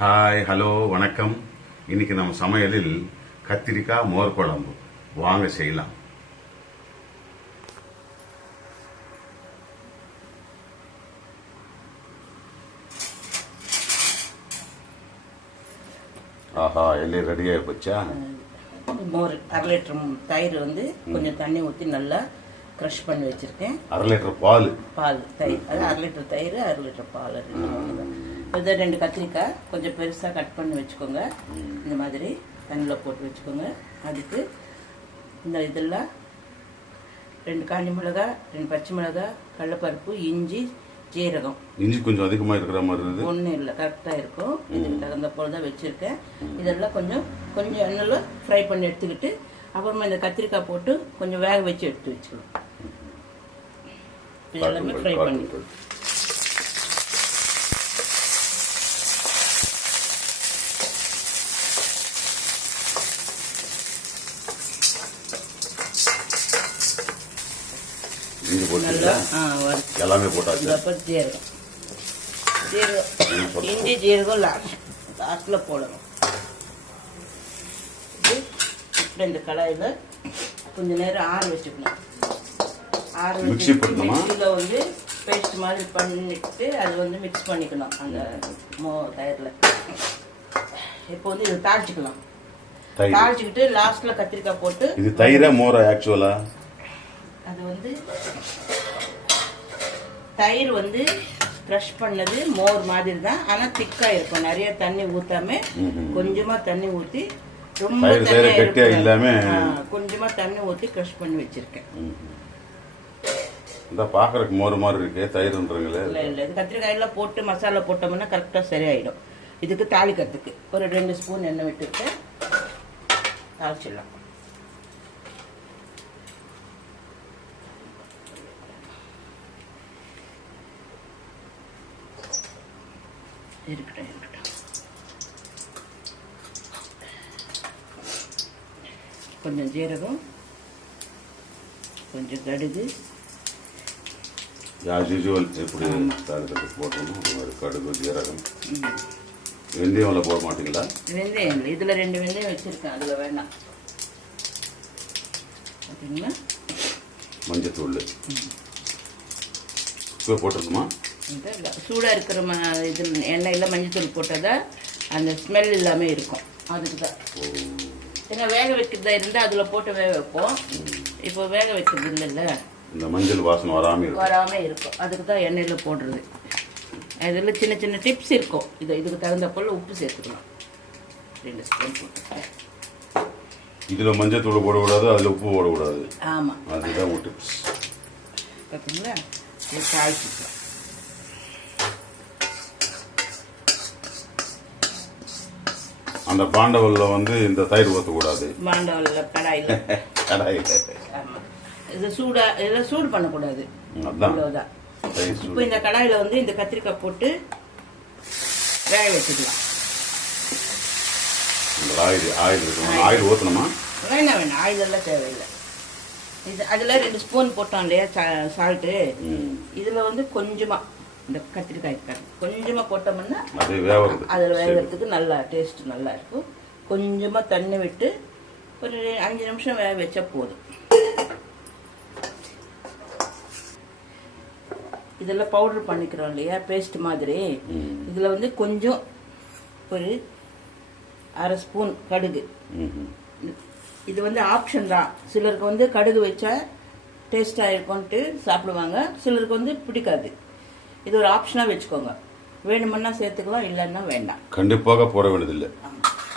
Hi hello வணக்கம். இன்னைக்கு நம்ம சமையலில் கத்திரிக்காய் மோர் குழம்பு. வாங்க செய்யலாம். ஆஹா எல்லாம் ரெடியாக போச்சா? மோர் அரை லிட்டர் தயிர் வந்து கொஞ்சம் தண்ணி ஊற்றி நல்லா க்ரஷ் பண்ணி வச்சுருக்கேன். அரை லிட்டர் பால். பால் தயிர். அது அரை லிட்டர் தயிர் அரை லிட்டர் பால். இதை ரெண்டு கத்திரிக்காய் கொஞ்சம் பெருசாக கட் பண்ணி வச்சுக்கோங்க. இந்த மாதிரி தண்ணியில் போட்டு வச்சுக்கோங்க. அதுக்கு இந்த இதெல்லாம் ரெண்டு காஞ்சி மிளகாய் ரெண்டு பச்சை மிளகாய் கடலப்பருப்பு இஞ்சி ஜீரகம். இஞ்சி கொஞ்சம் அதிகமாக இருக்கிற மாதிரி இருக்குது ஒன்றும் இல்லை கரெக்டாக இருக்கும். இதுக்கு தகுந்த போல் தான் வச்சுருக்கேன். இதெல்லாம் கொஞ்சம் கொஞ்சம் எண்ணெயில் ஃப்ரை பண்ணி எடுத்துக்கிட்டு அப்புறமா இந்த கத்திரிக்காய் போட்டு கொஞ்சம் வேக வச்சு எடுத்து வச்சுக்கணும். இது எல்லாமே ஃப்ரை பண்ணி. இஞ்சி நல்லா போட்டு ஆ வறுத்து. எல்லாமே போட்டாச்சு. அப்புறம் ஜீரகம். ஜீரகம் இஞ்சி ஜீரகம் லாஸ்ட் லாஸ்ட்டில் போடணும். இப்போ இந்த கடாயில் கொஞ்ச நேரம் ஆற வச்சுக்கணும். ஆற வச்சு? மிக்ஸியில் வந்து பேஸ்ட் மாதிரி பண்ணிட்டு அது வந்து மிக்ஸ் பண்ணிக்கணும் அந்த மோ தயிரில். இப்போ வந்து இதை தாளிச்சிக்கலாம். தாளிச்சுக்கிட்டு லாஸ்ட்டில் கத்திரிக்காய் போட்டு இது தயிரா மோரா ஆக்சுவலா அது வந்து தயிர் வந்து க்ரஷ் பண்ணது மோர் மாதிரி தான் ஆனால் திக்காக இருக்கும். நிறைய தண்ணி ஊத்தாம கொஞ்சமா தண்ணி ஊற்றி ரொம்ப தயிர் தயிர் தண்ணியா கட்டியா இருக்கக்கூடாது. இல்லாம ஆ, கொஞ்சமா தண்ணி ஊற்றி க்ரஷ் பண்ணி வச்சிருக்கேன். இந்த பாக்குறதுக்கு மோர் மாதிரி இருக்கு தயிர்ன்றீங்களே. இல்லை இல்லை. இது கத்திரிக்காயெல்லாம் போட்டு மசாலா போட்டோம்னா கரெக்டாக சரியாயிடும். இதுக்கு தாளிக்கிறதுக்கு. ஒரு ரெண்டு ஸ்பூன் எண்ணெய் விட்டுட்டு தாளிச்சிடலாம். இருக்கட்டும் இருக்கட்டும். கொஞ்சம் ஜீரகம் கொஞ்சம் கடுகு. ஆஸ் யூஸ்வல் எப்படி தாளிக்கிறதுக்கு போட்டணும் மாதிரி கடுகு ஜீரகம். வெந்தயம்ல போட மாட்டீங்களா? வெந்தயம் இல்லை. இதில் ரெண்டு வெந்தயம் வச்சுருக்கேன். அதில் வேணாம். பார்த்தீங்களா? மஞ்சத்தூள். இப்போ போட்டுருக்குமா இந்த சூடாக இருக்கிற ம இதில் எண்ணெயில் மஞ்சத்தூள் போட்டதா அந்த ஸ்மெல் இல்லாமல் இருக்கும். அதுக்கு தான் ஏன்னா வேக வைக்கிறதா இருந்தால் அதில் போட்டு வேக வைப்போம். இப்போ வேக வைக்கிறது இல்லைல்ல. இந்த மஞ்சள் வாசனை வராமல் வராமல் இருக்கும். அதுக்கு தான் எண்ணெயில் போடுறது. அதில் சின்ன சின்ன டிப்ஸ் இருக்கும். இது இதுக்கு தகுந்த போல் உப்பு சேர்த்துக்கலாம் ரெண்டு ஸ்பூன் போட்டு இதில் மஞ்சத்தூள் போடக்கூடாது அதில் உப்பு போடக்கூடாது. ஆமாம் அதுதான் டிப்ஸ் பார்த்தீங்களா இது காய்ச்சிக்கலாம் அந்த பாண்டவல்ல வந்து இந்த தயிர் ஊற்றக்கூடாது மாண்டவல்ல கடாயில். கடாயில். இது சூடா இதை சூடு பண்ணக்கூடாது. அவ்வளோதான் இப்போ இந்த கடாயில் வந்து இந்த கத்திரிக்காய் போட்டு வேக வச்சுக்கலாம். ஆயில் ஆயில் இருக்கணும். ஆயில் ஊற்றணுமா வேணாம் வேணாம். ஆயில் எல்லாம் தேவையில்லை. இது அதில் ரெண்டு ஸ்பூன் போட்டோம் இல்லையா? சால்ட்டு. இதில் வந்து கொஞ்சமாக இந்த கத்திரிக்காய் கொஞ்சமாக போட்டோம்னா அதில். வேகிறதுக்கு நல்லா டேஸ்ட் நல்லா இருக்கும். கொஞ்சமாக தண்ணி விட்டு ஒரு அஞ்சு நிமிஷம் வேக வச்சா போதும். இதெல்லாம் பவுடர் பண்ணிக்கிறோம் இல்லையா? பேஸ்ட் மாதிரி. இதில் வந்து கொஞ்சம் ஒரு அரை ஸ்பூன் கடுகு. இது வந்து ஆப்ஷன் தான். சிலருக்கு வந்து கடுகு வச்சா டேஸ்டாக இருக்கும்ன்ட்டு சாப்பிடுவாங்க. சிலருக்கு வந்து பிடிக்காது. இது ஒரு ஆப்ஷனாக வச்சுக்கோங்க. வேணுமுன்னா சேர்த்துக்கலாம் இல்லைன்னா வேண்டாம். கண்டிப்பாக போட வேண்டியதில்லை.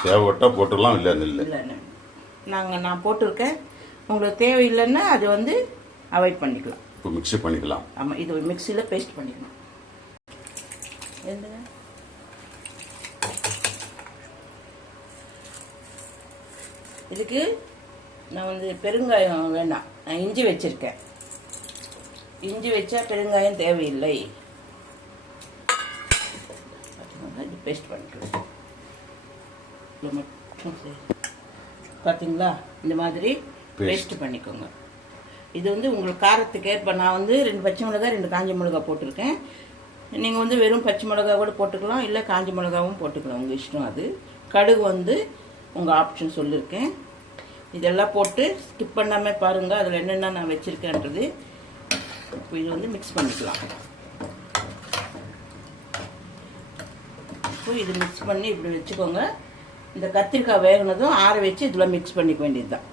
தேவைப்பட்டா போட்டுடலாம் இல்லைன்னு இல்லை. இல்லைன்னு. நாங்கள் நான் போட்டிருக்கேன். உங்களுக்கு தேவையில்லைன்னா அது வந்து அவாய்ட் பண்ணிக்கலாம். இப்போ மிக்ஸி பண்ணிக்கலாம். ஆமாம் இது மிக்சியில் பேஸ்ட் பண்ணிக்கணும். எந்தங்க இதுக்கு நான் வந்து பெருங்காயம் வேண்டாம் நான் இஞ்சி வச்சிருக்கேன். இஞ்சி வச்சா பெருங்காயம் தேவையில்லை இது பேஸ்ட் பண்ணிக்கலாம் இது மட்டும் சரி. பார்த்தீங்களா இந்த மாதிரி. பேஸ்ட் பண்ணிக்கோங்க. இது வந்து உங்களுக்கு காரத்துக்கு ஏற்ப நான் வந்து ரெண்டு பச்சை மிளகாய் ரெண்டு காஞ்ச மிளகாய் போட்டிருக்கேன். நீங்கள் வந்து வெறும் பச்சை மிளகா கூட போட்டுக்கலாம் இல்லை காஞ்ச மிளகாவும் போட்டுக்கலாம். உங்கள் இஷ்டம் அது. கடுகு வந்து உங்கள் ஆப்ஷன் சொல்லியிருக்கேன் இதெல்லாம் போட்டு ஸ்கிப் பண்ணாமல் பாருங்கள் அதில் என்னென்ன நான் வச்சுருக்கேன்றது. இப்போ இது வந்து மிக்ஸ் பண்ணிக்கலாம். இப்போ இது மிக்ஸ் பண்ணி இப்படி வச்சுக்கோங்க. இந்த கத்திரிக்காய் வேகினதும் ஆற வச்சு இதில் மிக்ஸ் பண்ணிக்க வேண்டியது தான்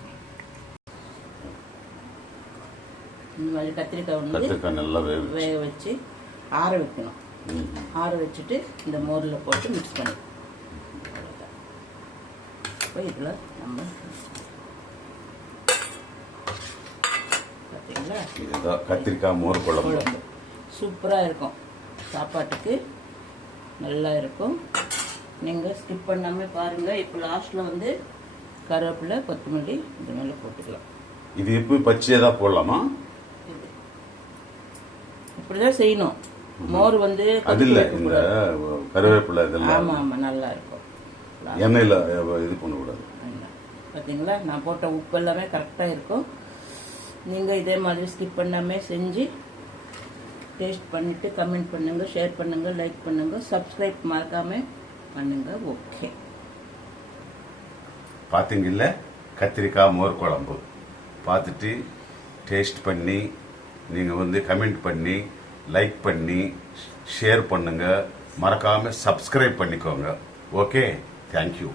இந்த மாதிரி கத்திரிக்காய் வந்து நல்லா வேக வச்சு. ஆற வைக்கணும். ஆற வச்சுட்டு இந்த மோரில் போட்டு மிக்ஸ் பண்ணி. இப்போ இதில் நம்ம பார்த்தீங்களா கத்திரிக்காய் மோர் குழம்பு. சூப்பராக இருக்கும். சாப்பாட்டுக்கு நல்லா இருக்கும். நீங்கள் ஸ்கிப் பண்ணாமல் பாருங்கள் இப்போ லாஸ்ட்டில் வந்து கருவேப்பிலை கொத்தமல்லி இது மேலே போட்டுக்கலாம். இது எப்போ பச்சையாக தான் போடலாமா? இப்படி தான் செய்யணும் மோர் வந்து அது இல்லை இந்த. கருவேப்பிலை இதெல்லாம். ஆமாம் ஆமாம் நல்லா இருக்கும். எண்ணெயில் இது பண்ணக்கூடாது. பார்த்தீங்களா நான் போட்ட உப்பு எல்லாமே கரெக்டாக இருக்கும். நீங்கள் இதே மாதிரி ஸ்கிப் பண்ணாமல் செஞ்சு டேஸ்ட் பண்ணிவிட்டு கமெண்ட் பண்ணுங்கள் ஷேர் பண்ணுங்கள் லைக் பண்ணுங்கள் சப்ஸ்கிரைப் மறக்காமல் பண்ணுங்கள் ஓகே பார்த்தீங்கல்ல கத்திரிக்காய் மோர் குழம்பு. பார்த்துட்டு டேஸ்ட் பண்ணி நீங்கள் வந்து கமெண்ட் பண்ணி லைக் பண்ணி ஷேர் பண்ணுங்கள் மறக்காமல் சப்ஸ்கிரைப் பண்ணிக்கோங்க. Okay thank you